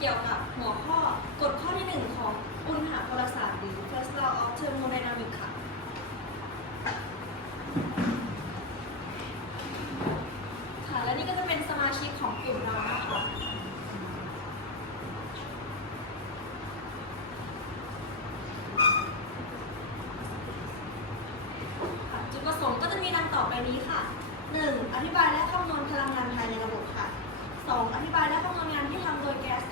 เกี่ยวกับหัวข้อกฎข้อที่หนึ่งของอุณหภลศาสตร์หรือ First Law of Thermodynamics ค่ะ ค่ะ และนี่ก็จะเป็นสมาชิกของกลุ่มเรานะคะค่ะจุดประสงค์ก็จะมีดังต่อไปนี้ค่ะ 1. อธิบายและคำนวณพลังงานภายในระบบค่ะ 2. อธิบายและคำนวณงานที่ทำโดยแก๊ส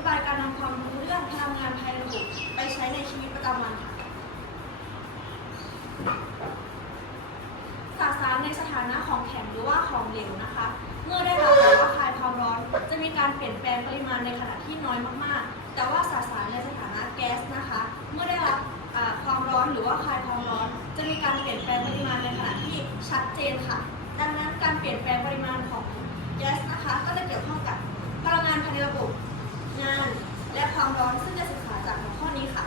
ธิบายการนำความรู้เรื่องพลังงานภายในระบบไปใช้ในชีวิตประจำวันค่ะสสารในสถานะของแข็งหรือว่าของเหลวนะคะ เมื่อได้รับหรือว่าคลายความร้อน จะมีการเปลี่ยนแปลงปริมาณในขณะที่น้อยมากๆ แต่ว่าสสารในสถานะแก๊สนะคะ เมื่อได้รับความร้อนหรือว่าคลายความร้อน จะมีการเปลี่ยนแปลงปริมาณในขณะที่ชัดเจนค่ะ ดังนั้นการเปลี่ยนแปลงปริมาณของแก๊สนะคะ ก็จะเกี่ยวข้องกับพลังงานภายในระบบ งาน และความร้อนซึ่งจะศึกษาจากหัวข้อนี้ค่ะ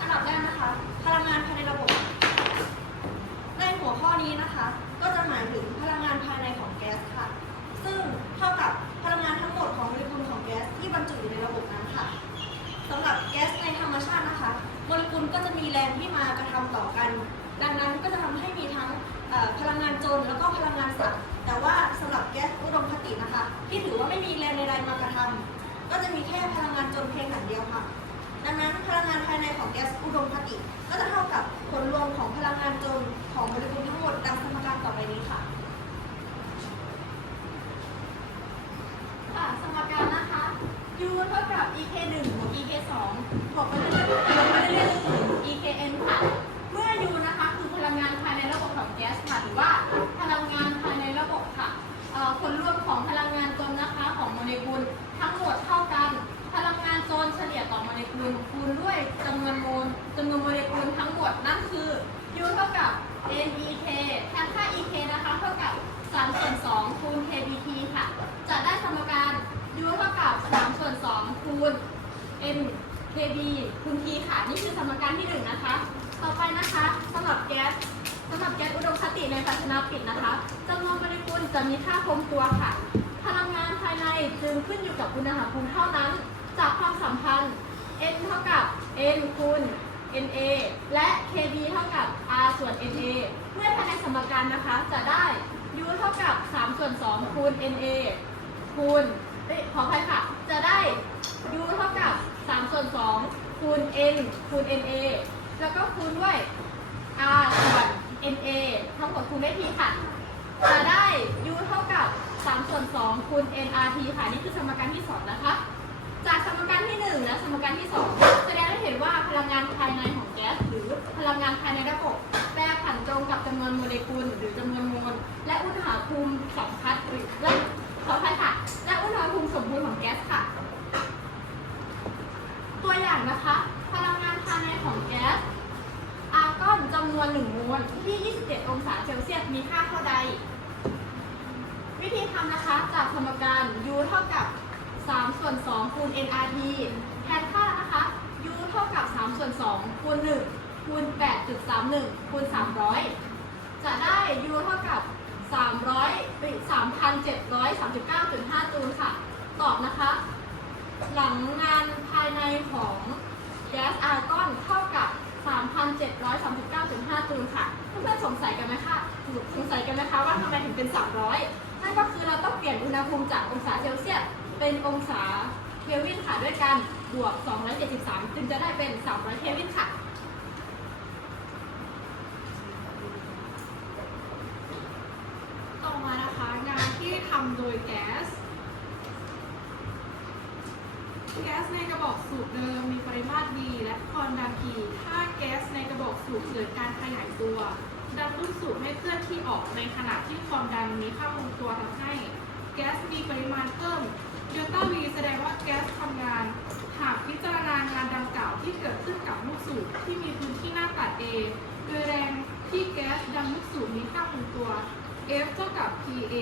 อันดับแรกนะคะ พลังงานภายในระบบ ในหัวข้อนี้นะคะ ก็จะหมายถึงพลังงานภายในของแก๊สค่ะ ซึ่งเท่ากับพลังงานทั้งหมดของโมเลกุลของแก๊สที่บรรจุอยู่ในระบบนั้นค่ะสำหรับแก๊สในธรรมชาตินะคะ โมเลกุลก็จะมีแรงที่มากระทำต่อกัน ดังนั้นก็จะทำให้มีทั้งพลังงานจนแล้วก็พลังงานสัก แต่ว่าสำหรับแก๊สอุดมคตินะคะ ที่ถือว่าไม่มีแรงใดๆมากระทำก็จะมีแค่พลังงานจนเพียงอย่างเดียวค่ะ ดังนั้นพลังงานภายในของแก๊สอุดมคติ ก็จะเท่ากับผลรวมของพลังงานจนของโมเลกุลทั้งหมดดังสมการต่อไปนี้ค่ะค่ะสมการนะคะ U เท่ากับ EK 1บวก EK 2บวกไปเรื่อยๆ U เท่ากับ NEK แทนค่า EK นะคะเท่ากับ3ส่วน2คูณ KBT ค่ะ จะได้สมการ U เท่ากับ3ส่วน2คูณ N KB คูณ T ค่ะ นี่คือสมการที่ 1 นะคะ ต่อไปนะคะสำหรับแก๊สสำหรับแก๊สอุดมคติในภาชนะปิดนะคะจำนวนโมเลกุลจะมีค่าคงตัวค่ะ พลังงานภายในจึงขึ้นอยู่กับอุณหภูมิเท่านั้น จากความสัมพันธ์ N เท่ากับ N คูณ NA และ KB เท่ากับ R ส่วน NA เมื่อภายในสมการนะคะ จะได้ U เท่ากับ 3 ส่วน 2 คูณ NA คูณเอ้ยขออภัยค่ะ จะได้ U เท่ากับ 3 ส่วน 2 คูณ N คูณ NA แล้วก็คูณด้วย R ส่วน NA ทั้งหมดคูณได้ทีค่ะ จะได้ U เท่ากับ 3 ส่วน 2 คูณ nRT ค่ะ นี่คือสมการที่ 2 นะคะ จากสมการที่ 1 และสมการที่ 2 แสดงให้เห็นว่าพลังานภายในระบบ แปรผันตรงกับจำนวนโมเลกุลหรือจำนวนโมลและอุณหภูมิสัมพัทธ์หรือและขออภัยค่ะ และอุณหภูมิสมบูรณ์ของแก๊สค่ะ ตัวอย่างนะคะ พลังงานภายในของแก๊ส อาร์กอนจำนวน1โมลที่ 27 องศาเซลเซียส มีค่าเท่าใด วิธีทำนะคะ จากสมการ U เท่ากับ 3 ส่วน 2 คูณ nRT แทนค่านะคะ U เท่ากับ 3 ส่วน 2 คูณ 1 คูณ8.31คูณ300 จะได้ U เท่ากับ 300เป็น3,739.5 จูลค่ะ ตอบนะคะ หลังงานภายในของแก๊สอาร์กอนเท่ากับ 3,739.5 จูลค่ะ เพื่อนๆสงสัยกันไหมคะสงสัยกันไหมคะว่าทำไมถึงเป็น 300 นั่นก็คือเราต้องเปลี่ยนอุณหภูมิจากองศาเซลเซียสเป็นองศาเคลวินค่ะด้วยกันบวก 273 จึงจะได้เป็น 300 เคลวินค่ะ ต่อมานะคะงานที่ทำโดยแก๊ส แก๊สในกระบอกสูบเดิมมีปริมาตรดีและความดัน E ถ้าแก๊สในกระบอกสูบเกิดการขยายตัว ดันลูกสูบให้เคลื่อนที่ออกในขณะที่ความดันมีค่าคงตัวทำให้แก๊สมีปริมาณเพิ่มเดลต้า V แสดงว่าแก๊สทำงาน หากพิจารณางานดังกล่าวที่เกิดขึ้นกับลูกสูบที่มีพื้นที่หน้าตัด A โดยแรงที่แก๊สดันลูกสูบมีค่าคงตัว F เท่ากับ PA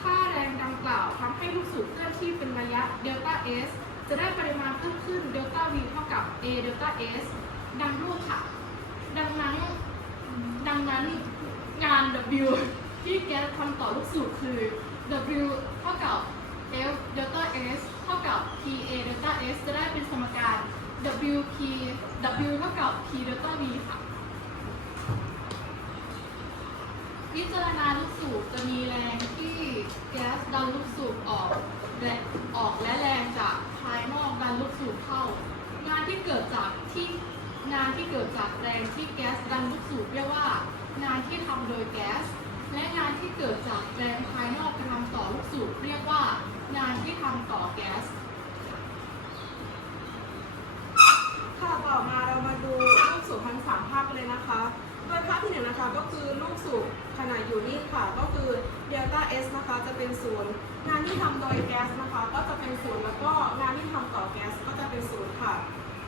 ถ้าแรงดังกล่าวทำให้ลูกสูบเคลื่อนที่เป็นระยะเดลต้า S จะได้ปริมาณเพิ่มขึ้นเดลต้า V เท่ากับ A เดลต้า S ดังรูปค่ะ ดังนั้น ดังนั้นงาน W ที่แก๊สทำต่อลูกสูบคือ W เท่ากับ F delta S เท่ากับ P A delta S จะได้เป็นสมการ W P W เท่ากับ P delta V ค่ะ พิจารณาลูกสูบจะมีแรงที่แก๊สดันลูกสูบออกและออกและแรงจากภายนอกดันลูกสูบเข้า งานที่เกิดจากที่งานที่เกิดจากแรงที่แก๊สดันลูกสูบเรียกว่า งานที่ทำโดยแก๊สและงานที่เกิดจากแรงภายนอกกระทำต่อลูกสูบเรียกว่า งานที่ทำต่อแก๊สค่ะต่อมาเรามาดูลูกสูบทั้งสามภาพเลยนะคะ โดยภาพที่หนึ่งนะคะก็คือลูกสูบขนาดอยู่นี่ค่ะ ก็คือเดลต้า S นะคะจะเป็นศูนย์งานที่ทำโดยแก๊สนะคะ ก็จะเป็นศูนย์แล้วก็งานที่ทำต่อแก๊สก็จะเป็นศูนย์ค่ะ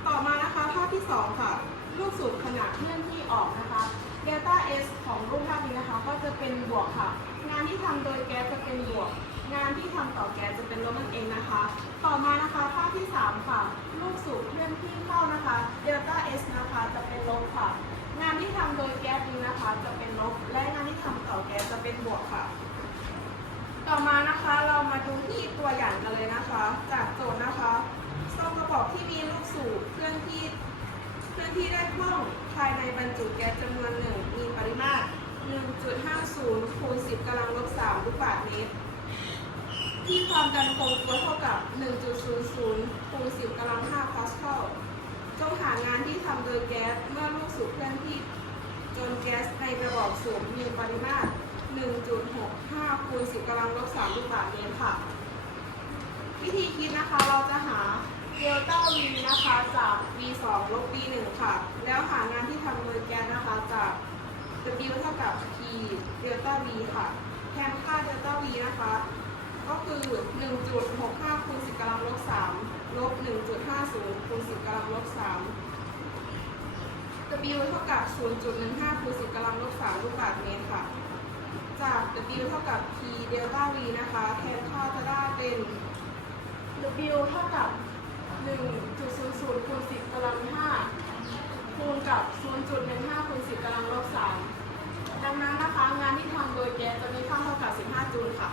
ต่อมานะคะภาพที่สองค่ะ ลูกสูบขนาดเคลื่อนที่ออกนะคะเดลต้า S ของรูปภาพนี้นะคะ ก็จะเป็นบวกค่ะ งานที่ทำโดยแก๊สจะเป็นบวก งานที่ทำต่อแก๊สจะเป็นลบนั่นเองนะคะ ต่อมานะคะภาพที่ 3 ค่ะ ลูกสูบเคลื่อนที่เข้านะคะเดลต้า S นะคะจะเป็นลบค่ะ งานที่ทำโดยแก๊สนี้นะคะ จะเป็นลบและงานที่ทำต่อแก๊สจะเป็นบวกค่ะ ต่อมานะคะเรามาดูที่ตัวอย่างกันเลยนะคะ จากโจทย์นะคะซองกระบอกที่มีลูกสูบเคลื่อนที่เคลื่อนที่ได้คล่องภายในบรรจุแก๊สจำนวนหนึ่งมีปริมาตร 1.50คูณ10กำลังลบ3ลูกบาศก์เมตร ที่ความดันคงตัวเท่ากับ 1.00คูณ10กำลัง5พาสคาล จงหางานที่ทำโดยแก๊สเมื่อลูกสูบเคลื่อนที่จนแก๊สในกระบอกสูบมีปริมาตร 1.65คูณ10กำลังลบ3ลูกบาศก์เมตรค่ะ วิธีคิดนะคะเราจะหาเดลต้า V นะคะจาก V 2ลบ V 1ค่ะ แล้วหางานที่ทำโดยแก๊สนะคะจาก W เท่ากับ P เดลต้า V ค่ะ แทนค่าเดลต้า V นะคะ ก็คือ 1.65คูณ10กำลังลบ3 ลบ1.50คูณ10กำลังลบ3 W เท่ากับ 0.15คูณ10กำลังลบ3ลูกบาศก์เมตรค่ะ จาก W เท่ากับ P เดลต้า V นะคะ แทนค่าจะได้เป็น W เท่ากับ 1.00คูณ10กำลัง5คูณกับ 0.15คูณ10กำลังลบ3ดังนั้นนะคะ งานที่ทำโดยแก๊สจะมีค่าเท่ากับ 15 จูลค่ะ